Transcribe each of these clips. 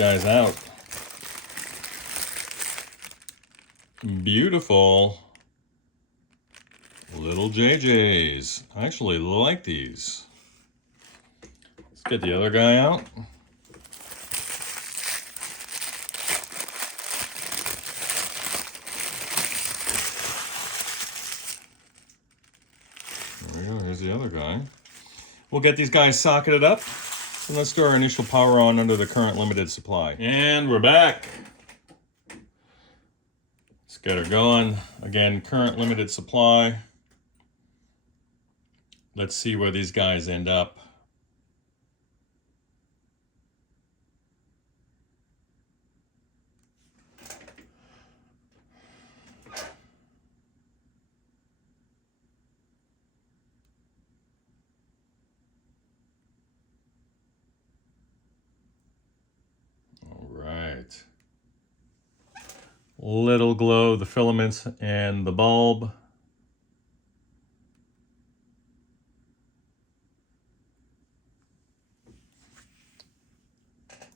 guys out. Beautiful little JJs. I actually like these. Let's get the other guy out. There we go, here's the other guy. We'll get these guys socketed up, and let's do our initial power on under the current limited supply. And we're back. Let's get her going. Again, current limited supply. Let's see where these guys end up. All right. Little glow, the filaments and the bulb.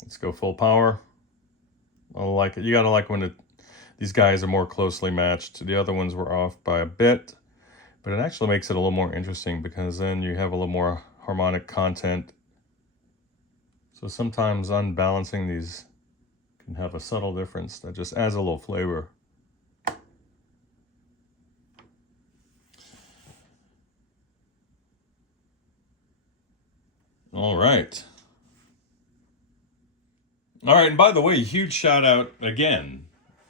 Let's go full power. I like it. You gotta like when these guys are more closely matched. The other ones were off by a bit, but it actually makes it a little more interesting because then you have a little more harmonic content. So sometimes unbalancing these can have a subtle difference that just adds a little flavor. All right. All right, and by the way, huge shout out again,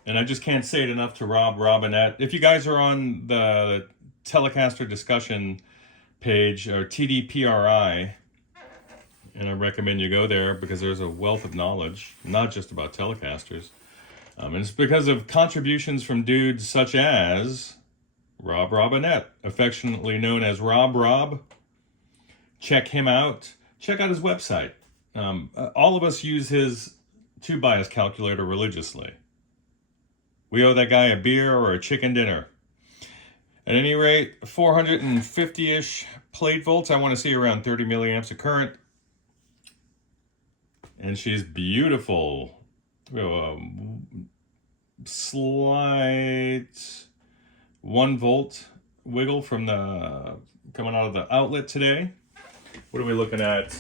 and I just can't say it enough to Rob, Robinette. If you guys are on the Telecaster discussion page, or TDPRI, and I recommend you go there because there's a wealth of knowledge, not just about Telecasters. And it's because of contributions from dudes such as Rob Robinette, affectionately known as Rob. Check him out. Check out his website. All of us use his tube bias calculator religiously. We owe that guy a beer or a chicken dinner. At any rate, 450-ish plate volts. I want to see around 30 milliamps of current. And she's beautiful. We have a slight 1 volt wiggle from the coming out of the outlet today. What are we looking at?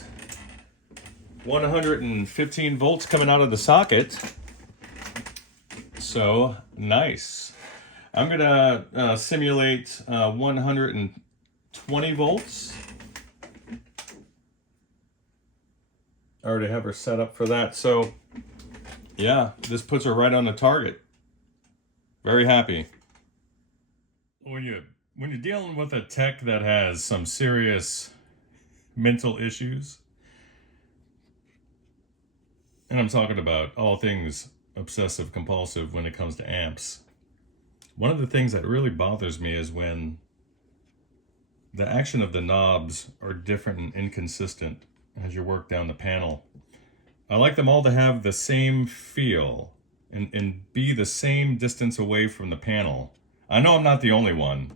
115 volts coming out of the socket. So nice. I'm gonna simulate 120 volts. I already have her set up for that. So yeah, this puts her right on the target. Very happy. When you're dealing with a tech that has some serious mental issues, and I'm talking about all things obsessive compulsive when it comes to amps, one of the things that really bothers me is when the action of the knobs are different and inconsistent as you work down the panel. I like them all to have the same feel and be the same distance away from the panel. I know I'm not the only one,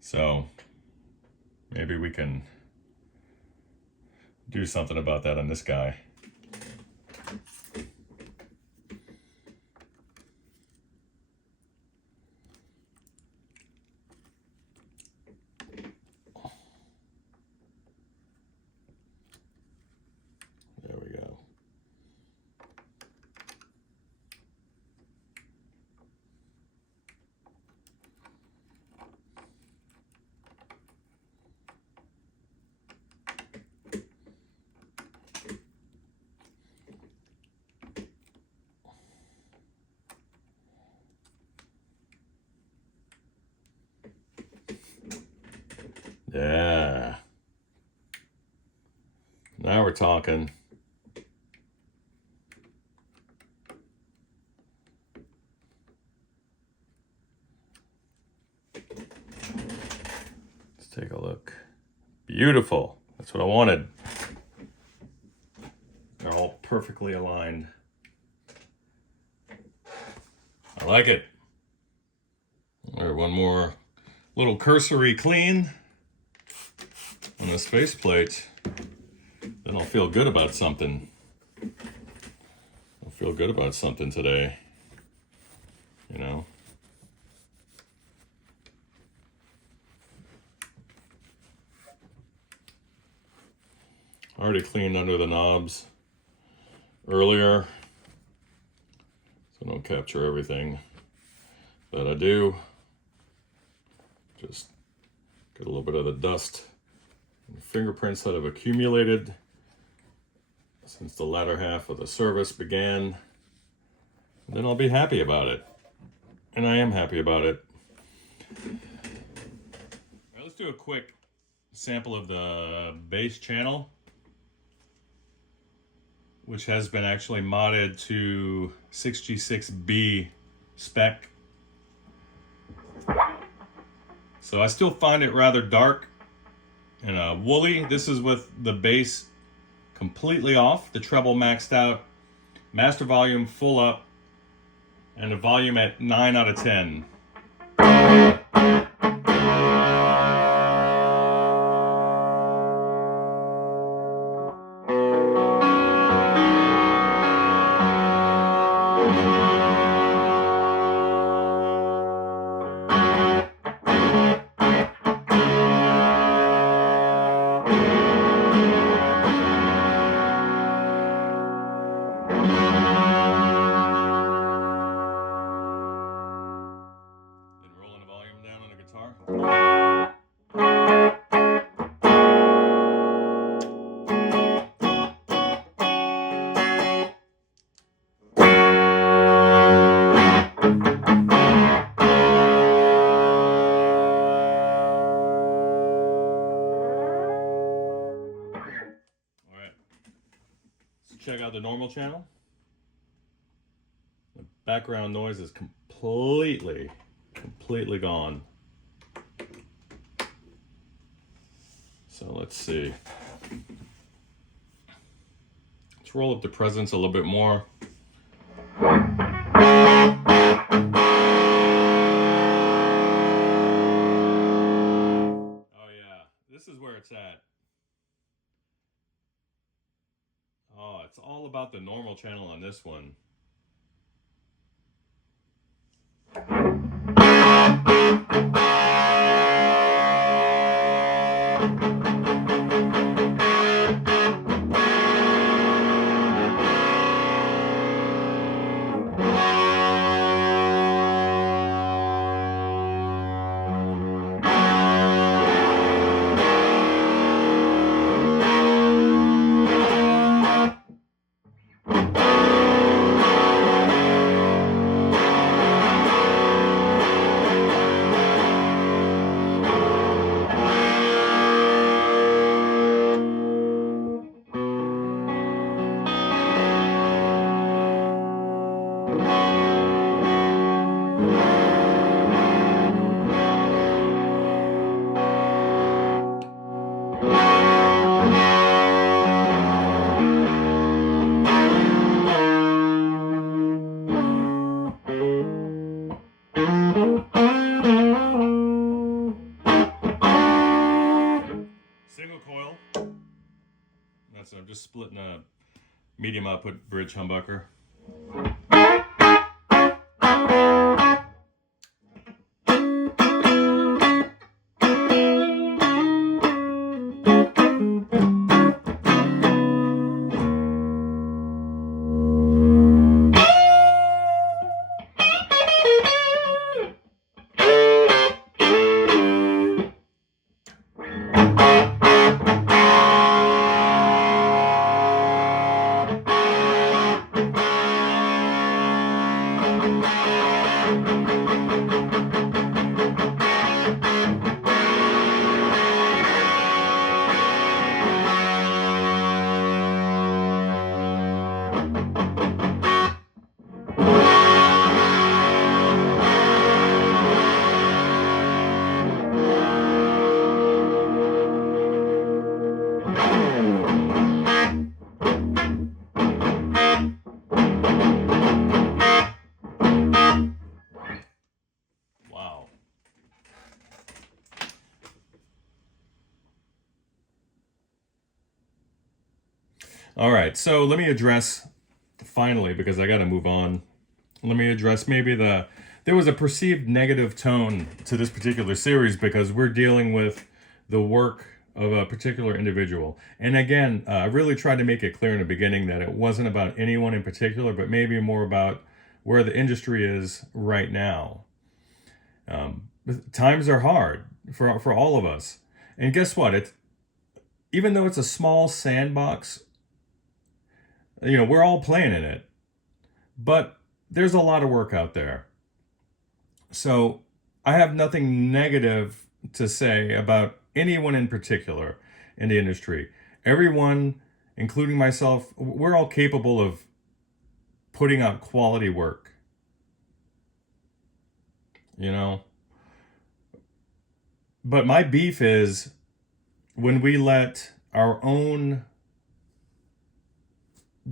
so maybe we can do something about that on this guy. There we go. Yeah. Now we're talking. Let's take a look. Beautiful. That's what I wanted. They're all perfectly aligned. I like it. All right, one more little cursory clean on this faceplate. Then I'll feel good about something. feel good about something today, you know. Already cleaned under the knobs earlier, so I don't capture everything that I do. Just get a little bit of the dust and fingerprints that have accumulated since the latter half of the service began. And then I'll be happy about it. And I am happy about it. All right, let's do a quick sample of the bass channel, which has been actually modded to 6G6B spec. So I still find it rather dark and woolly. This is with the bass completely off, the treble maxed out, master volume full up, and a volume at 9 out of 10. Check out the normal channel. The background noise is completely gone. So let's see. Let's roll up the presence a little bit more. Oh yeah, this is where it's at. Oh, it's all about the normal channel on this one. I'm just splitting a medium output bridge humbucker. All right, so let me address finally, because I got to move on, let me address maybe there was a perceived negative tone to this particular series because we're dealing with the work of a particular individual. And again, I really tried to make it clear in the beginning that it wasn't about anyone in particular, but maybe more about where the industry is right now. Times are hard for all of us. And guess what? Even though it's a small sandbox, we're all playing in it. But there's a lot of work out there. So I have nothing negative to say about anyone in particular in the industry. Everyone, including myself, we're all capable of putting out quality work. But my beef is when we let our own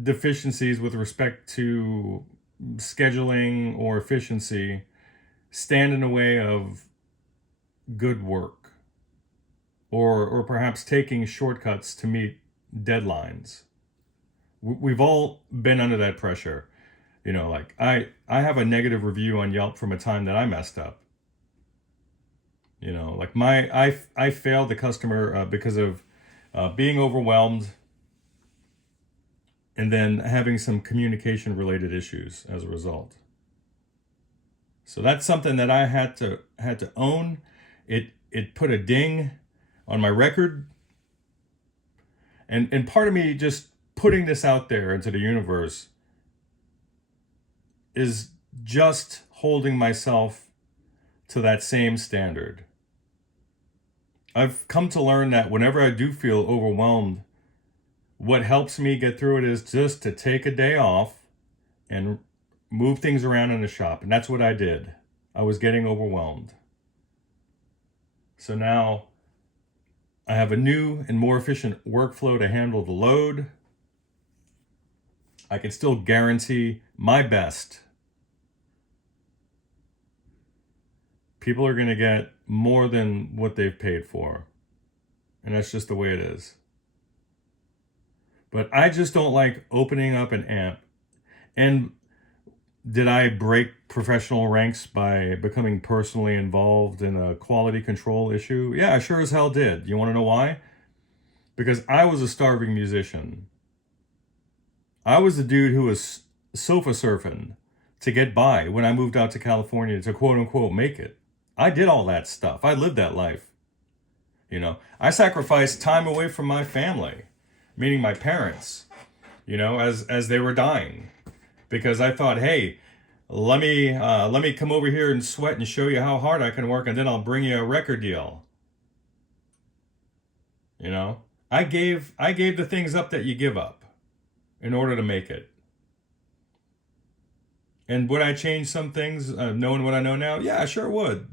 deficiencies with respect to scheduling or efficiency stand in the way of good work, or perhaps taking shortcuts to meet deadlines. We've all been under that pressure. Like I have a negative review on Yelp from a time that I messed up. Like I failed the customer because of being overwhelmed and then having some communication related issues as a result. So that's something that I had to own. It put a ding on my record. And part of me just putting this out there into the universe is just holding myself to that same standard. I've come to learn that whenever I do feel overwhelmed, what helps me get through it is just to take a day off and move things around in the shop. And that's what I did. I was getting overwhelmed. So now I have a new and more efficient workflow to handle the load. I can still guarantee my best. People are going to get more than what they've paid for. And that's just the way it is. But I just don't like opening up an amp. And did I break professional ranks by becoming personally involved in a quality control issue? Yeah, I sure as hell did. You want to know why? Because I was a starving musician. I was the dude who was sofa surfing to get by when I moved out to California to quote unquote make it. I did all that stuff. I lived that life. I sacrificed time away from my family, meaning my parents, as they were dying. Because I thought, hey, let me come over here and sweat and show you how hard I can work, and then I'll bring you a record deal. I gave the things up that you give up in order to make it. And would I change some things, knowing what I know now? Yeah, I sure would.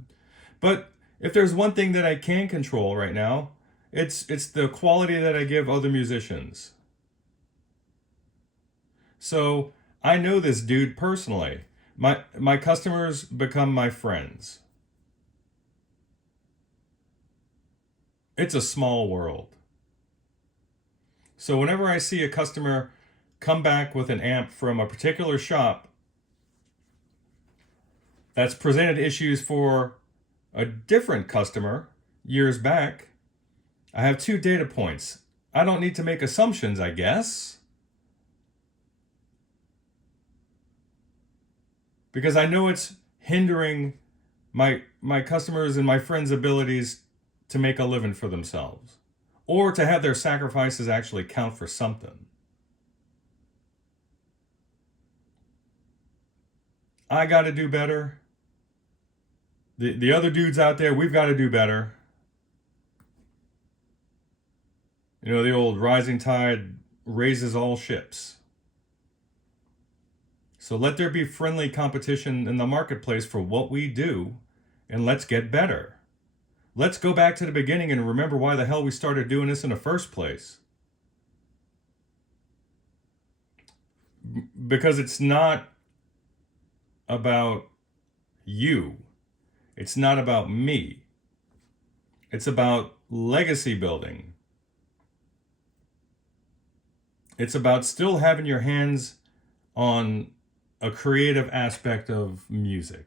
But if there's one thing that I can control right now, it's the quality that I give other musicians. So I know this dude personally. My customers become my friends. It's a small world. So whenever I see a customer come back with an amp from a particular shop that's presented issues for a different customer years back, I have 2 data points. I don't need to make assumptions, I guess. Because I know it's hindering my customers and my friends' abilities to make a living for themselves, or to have their sacrifices actually count for something. I got to do better. The other dudes out there, we've got to do better. The old rising tide raises all ships. So let there be friendly competition in the marketplace for what we do, and let's get better. Let's go back to the beginning and remember why the hell we started doing this in the first place. Because it's not about you. It's not about me. It's about legacy building. It's about still having your hands on a creative aspect of music.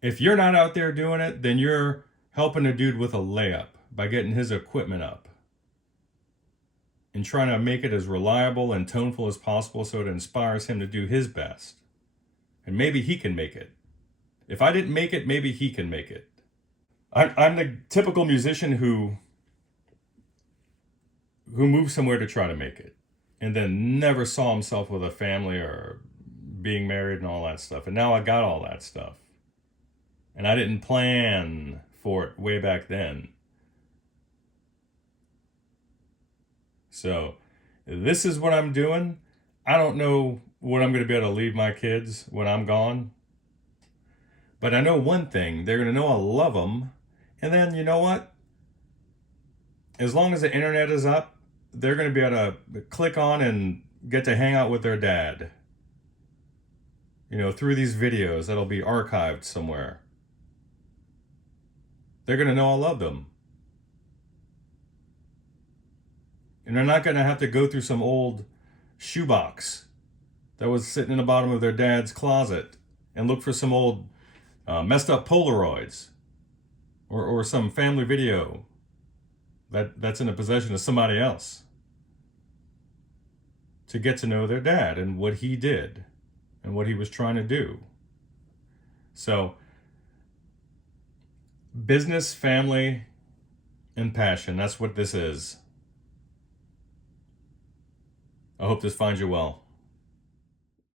If you're not out there doing it, then you're helping a dude with a layup by getting his equipment up and trying to make it as reliable and toneful as possible so it inspires him to do his best. And maybe he can make it. If I didn't make it, maybe he can make it. I'm the typical musician who moved somewhere to try to make it and then never saw himself with a family or being married and all that stuff. And now I got all that stuff. And I didn't plan for it way back then. So this is what I'm doing. I don't know what I'm going to be able to leave my kids when I'm gone. But I know one thing. They're going to know I love them. And then, you know what? As long as the internet is up, they're going to be able to click on and get to hang out with their dad. You know, through these videos that'll be archived somewhere. They're going to know I love them. And they're not going to have to go through some old shoebox that was sitting in the bottom of their dad's closet and look for some old messed up Polaroids or some family video that's in the possession of somebody else to get to know their dad and what he did and what he was trying to do. So, business, family, and passion, that's what this is. I hope this finds you well.